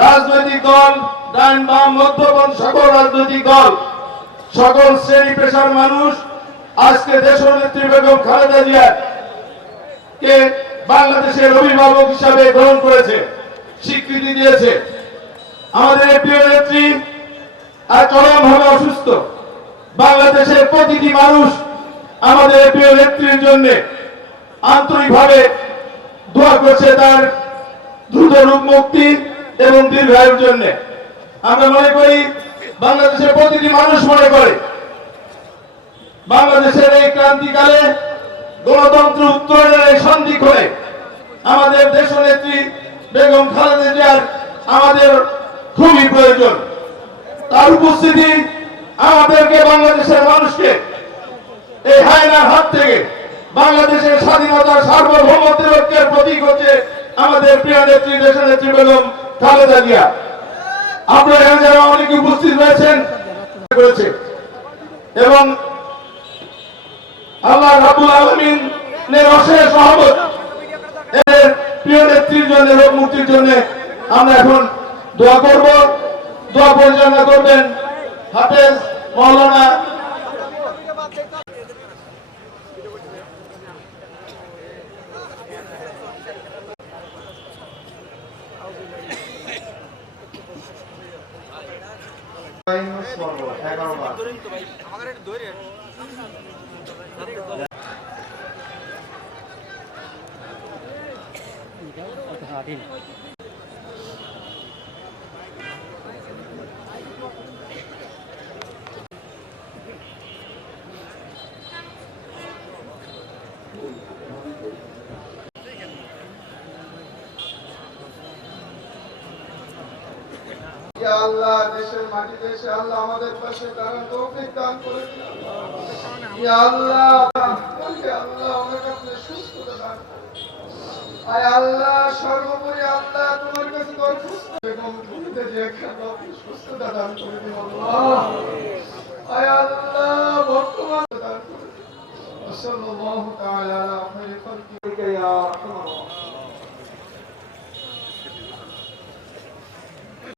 রাজনৈতিক দল, ডান বাম মধ্যপন সকল রাজনৈতিক দল, সকল শ্রেণী পেশার মানুষ আজকে দেশনেত্রী বেগম খালেদা জিয়া কে বাংলাদেশের অভিভাবক হিসাবে গ্রহণ করেছে, স্বীকৃতি দিয়েছে। আমাদের প্রিয় নেত্রী আর চরমভাবে অসুস্থ। বাংলাদেশের প্রতিটি মানুষ আমাদের প্রিয় নেত্রীর জন্য আন্তরিকভাবে দোয়া করছে তার দ্রুত রোগ মুক্তি এবং দীর্ঘায়ুর জন্য। আমরা মনে করি, বাংলাদেশের প্রতিটি মানুষ মনে করে, বাংলাদেশের এই ক্রান্তিকালে গণতন্ত্র উত্তরণের এই সন্ধিক্ষণে আমাদের দেশনেত্রী বেগম খালেদা জিয়ার আমাদের খুবই প্রয়োজন। তার উপস্থিতি আমাদেরকে, বাংলাদেশের মানুষকে এই হায়নার হাত থেকে বাংলাদেশের স্বাধীনতার সার্বভৌমত্বের ঐক্যের প্রতীক হচ্ছে আমাদের প্রিয় নেত্রী দেশনেত্রী বেগম খালেদা জিয়া। আপনারা এখানে যারা অনেকে উপস্থিত হয়েছেন করেছে এবং আল্লাহ রাব্বুল আলামিনের অশেষ রহমত এর প্রিয় নেত্রীর জন্য, রোগ মুক্তির জন্য আমরা এখন দোয়া করব। দোয়া পরিচালনা করবেন হাফেজ মাওলানা আল্লাহ দেশের মাটিতে এসে আল্লাহ আমাদের পাশে দাঁড়ান তৌফিক দান করে দিন। আল্লাহ আল্লাহ আমাকে আপনি সুস্থতা দান করুন। আয় আল্লাহ সর্বোপরি আল্লাহ তোমার কাছে দরখাস্ত বেগম খালেদা জিয়াকে আপনি সুস্থতা দান করে দিন। আল্লাহ আয় আল্লাহ বর্তমান দান করে দিন। সাল্লাল্লাহু তাআলা আলা খায়রি খালকিকা ইয়া আরহামার রাহিমিন।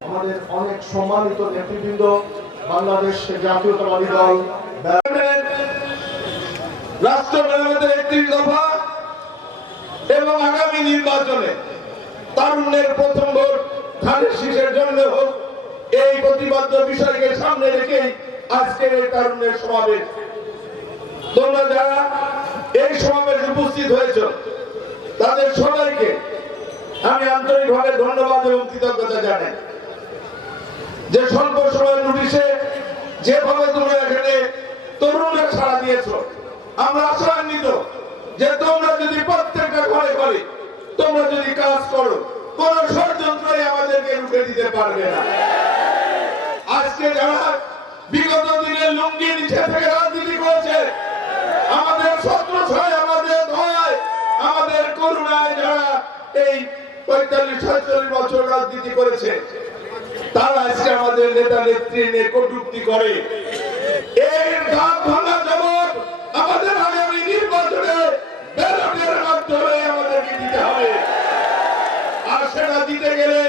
আমাদের অনেক সম্মানিত নেতৃবৃন্দ, বাংলাদেশ জাতীয়তাবাদী দল রাষ্ট্র মেরামতের 31 দফা এবং আগামী নির্বাচনে তারুণ্যের প্রথম ভোট ধানের শীষের জন্য হোক, এই প্রতিবাদ্য বিষয়কে সামনে রেখে আজকের এই তারুণ্যের সমাবেশ। তোমরা যারা এই সমাবেশে উপস্থিত হয়েছ তাদের সবাইকে আমি আন্তরিকভাবে ধন্যবাদ এবং কৃতজ্ঞতা জানাই। যে স্বল্প সময়ের নোটিশে যেভাবে তোমরা এখানে তরুণরা সাড়া দিয়েছ, আমরা আশান্বিত যে তোমরা যদি প্রত্যেকটা ঘরে ঘরে তোমরা যদি কাজ করো, কোন ষড়যন্ত্রই আমাদেরকে রুখে দিতে পারবে না। আজকে যারা বিগত দিনে লুঙ্গি নিচে থেকে রাজনীতি করেছে, আমাদের ছত্রছায়, আমাদের দয়ায়, আমাদের করুণায় যারা এই 45-46 বছর রাজনীতি করেছে, তারা আজকে আমাদের নেতা নেত্রী নিয়ে কটূক্তি করে। এর দাঁত ভাঙা জবাব আমাদের আগামী নির্বাচনে ব্যালটের মাধ্যমে আমাদেরকে দিতে হবে। আর সেটা দিতে গেলে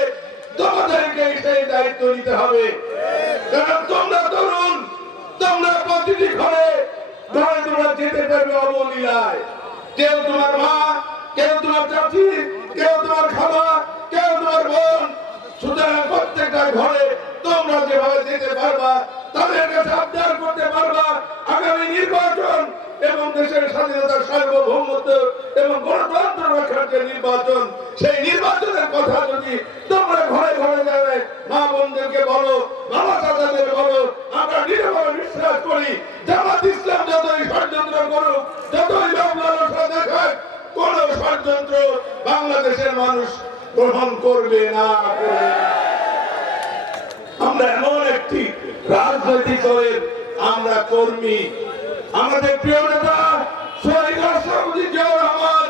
তোমাদেরকে সেই দায়িত্ব নিতে হবে, কারণ তোমরা তরুণ, তোমরা প্রতিটি ঘরে ঘরে তোমরা যেতে পারবে অবলীলায়। কেউ তোমার মা, কেউ তোমার চাচি, কেউ তোমার খালা, কেউ তোমার বোন। সুতরাং প্রত্যেকটা ঘরে তোমরা যেভাবে যেতে পারবা, তাদের কাছে আবদার করতে পারবা, আগামী নির্বাচন এবং দেশের স্বাধীনতার সার্বভৌমত্ব এবং গণতন্ত্র রক্ষার যে নির্বাচন, সেই নির্বাচনের কথা যদি তোমরা ঘরে ঘরে যাবে, মা বোনদেরকে বলো, বাবা চাচাদের বলো, আমরা দৃঢ়ভাবে বিশ্বাস করি জামাত ইসলাম যতই ষড়যন্ত্র করুক, যতই লালসা দেখাক, কোন ষড়যন্ত্র বাংলাদেশের মানুষ গ্রহণ করবে না। আমরা এমন একটি রাজনৈতিক দলের আমরা কর্মী। আমাদের প্রিয় নেতা শহীদ রাষ্ট্রপতি জিয়াউর রহমান,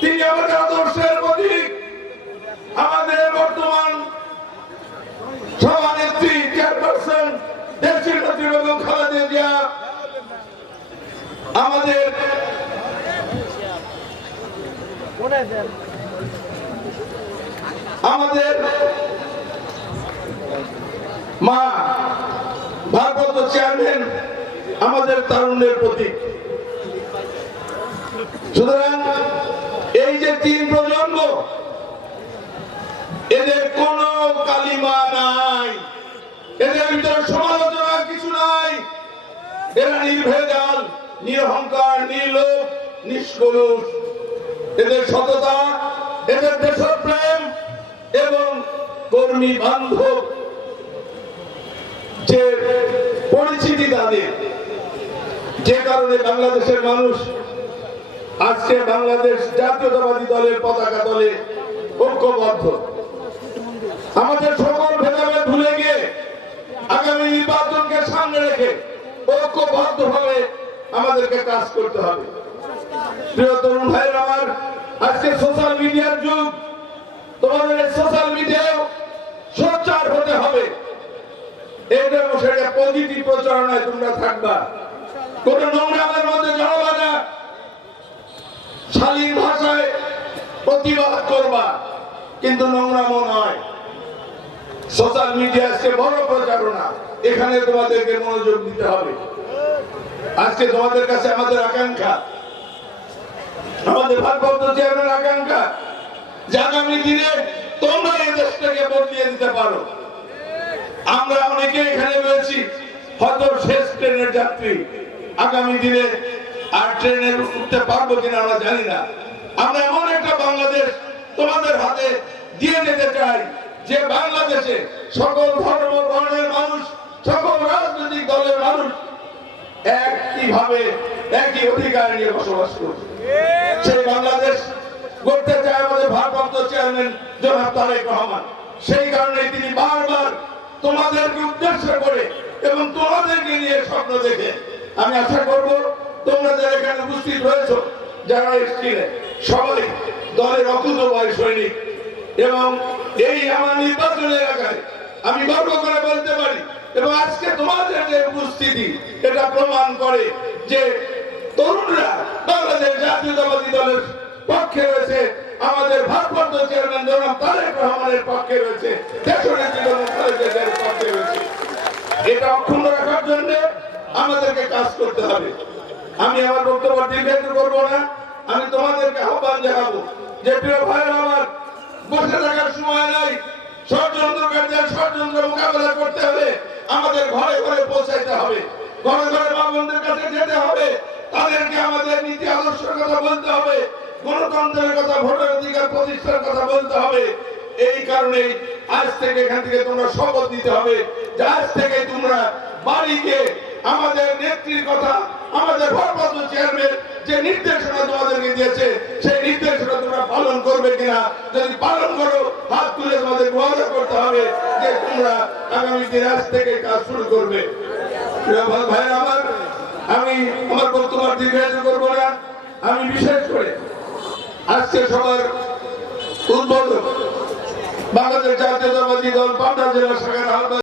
তিনি আমাদের আদর্শের প্রতীক। আমাদের বর্তমান সভানেত্রী চেয়ারপারসন দেশের নেত্রী বেগম খালেদা জিয়া, আমাদের আমাদের মা ভারপ্রাপ্ত চেয়ারম্যান আমাদের তারুণ্যের প্রতীক। সুতরাং এই যে 3 প্রজন্ম, এদের কোনো কালিমা নাই, এদের ভিতরে সমালোচনার কিছু নাই। এরা নির্ভেজাল, নিরহংকার, নির্লোভ, নিষ্কলুষ। এদের সততা, এদের দেশপ্রেম এবং কর্মী বান্ধব যে পরিচিতি তাদের, যে কারণে বাংলাদেশের মানুষ আজকে বাংলাদেশ জাতীয়তাবাদী দলের পতাকা দলে ঐক্যবদ্ধ। আমাদের সকল ভেদাভেদ ভুলে গিয়ে আগামী নির্বাচনকে সামনে রেখে ঐক্যবদ্ধভাবে আমাদেরকে কাজ করতে হবে। প্রিয় তরুণ ভাইরা আমার, আজকে সোশ্যাল মিডিয়ার যুগ। তোমাদের এই সোশ্যাল মিডিয়ায় সোচ্চার হতে হবে। এই জন্য সেটা পজিটিভ প্রচারণায় তোমরা থাকবা, কোন নোংরামের মধ্যে জড়াবা না, শালীন ভাষায় প্রতিবাদ করবা, কিন্তু নোংরামও নয়। সোশ্যাল মিডিয়া আজকে বড় প্রচারণা, এখানে তোমাদেরকে মনোযোগ দিতে হবে। আজকে তোমাদের কাছে আমাদের আকাঙ্ক্ষা, আমাদের ভারপ্রাপ্ত চেয়ারম্যান আকাঙ্ক্ষা যে আগামী দিনে তোমরা এই দেশটাকে বদলিয়ে দিতে পারো। আমরা অনেকে এখানে রয়েছি হয়তো শেষ ট্রেনের যাত্রী, আগামী দিনে আর ট্রেনে উঠতে পারবো কিনা আমরা জানি না। আমরা এমন একটা বাংলাদেশ তোমাদের হাতে দিয়ে যেতে চাই যে বাংলাদেশে সকল ধর্ম বর্ণের মানুষ, সকল রাজনৈতিক দলের মানুষ একইভাবে একই অধিকার নিয়ে বসবাস করবে। সেই বাংলাদেশ গড়তে চায় আমাদের ভারপ্রাপ্ত চেয়ারম্যান জনাব তারেক রহমান। সেই কারণে তিনি বারবার তোমাদেরকে উদ্দেশ্য করে এবং তোমাদেরকে নিয়ে স্বপ্ন দেখে, আমি আশা করব তোমরা যারা এখানে উপস্থিত রয়েছ, যারা এসেছিলে সবাই দলের অকুতোভয় সৈনিক। এবং এই আমার নির্বাচন এলাকায় আমি গর্ব করে বলতে পারি, এবং আজকে তোমাদের যে উপস্থিতি এটা প্রমাণ করে যে তরুণরা বাংলাদেশ জাতীয়তাবাদী দলের পক্ষে রয়েছে, আমাদের ভারপ্রাপ্ত চেয়ারম্যান জনাব তারেক রহমানের পক্ষে রয়েছে, দেশনেত্রী বেগম খালেদা জিয়ার পক্ষে রয়েছে। এটা অক্ষুণ্ণ রাখার জন্য আমাদেরকে কাজ করতে হবে। আমি আমার বক্তব্য দীর্ঘায়িত করব না। আমি তোমাদেরকে আহ্বান জানাবো যে প্রিয় ভাইরা আমার, বসে থাকার সময় নাই। ষড়যন্ত্রকারীদের ষড়যন্ত্র মোকাবেলা করতে হলে আমাদের ঘরে ঘরে পৌঁছাইতে হবে, ঘরে ঘরে মা বোনদের কাছে যেতে হবে, তাদেরকে আমাদের নীতি আদর্শের কথা বলতে হবে, গণতন্ত্রের কথা, ভোটের অধিকার প্রতিষ্ঠার কথা বলতে হবে। এই কারণে আজ থেকে এখান থেকে তোমরা শপথ নিতে হবে যে আজ থেকে তোমরা বাড়িতে আমাদের নেত্রীর কথা, আমাদের ভারপ্রাপ্ত চেয়ারম্যান যে নির্দেশনা তোমাদেরকে দিয়েছে সেই নির্দেশনা তোমরা পালন করবে কিনা। যদি পালন করো, হাত তুলে তোমাদের ওয়াদা করতে হবে যে তোমরা আগামী দিন আজ থেকে কাজ শুরু করবে। ভাইরা আমার, আমি আমার বক্তব্য দীর্ঘায়িত করবো না। আমি বিশেষ করে আজকে সবার উদ্বোধক বাংলাদেশ জাতীয়তাবাদী দল পাবনা জেলা শাখার আহ্বায়ক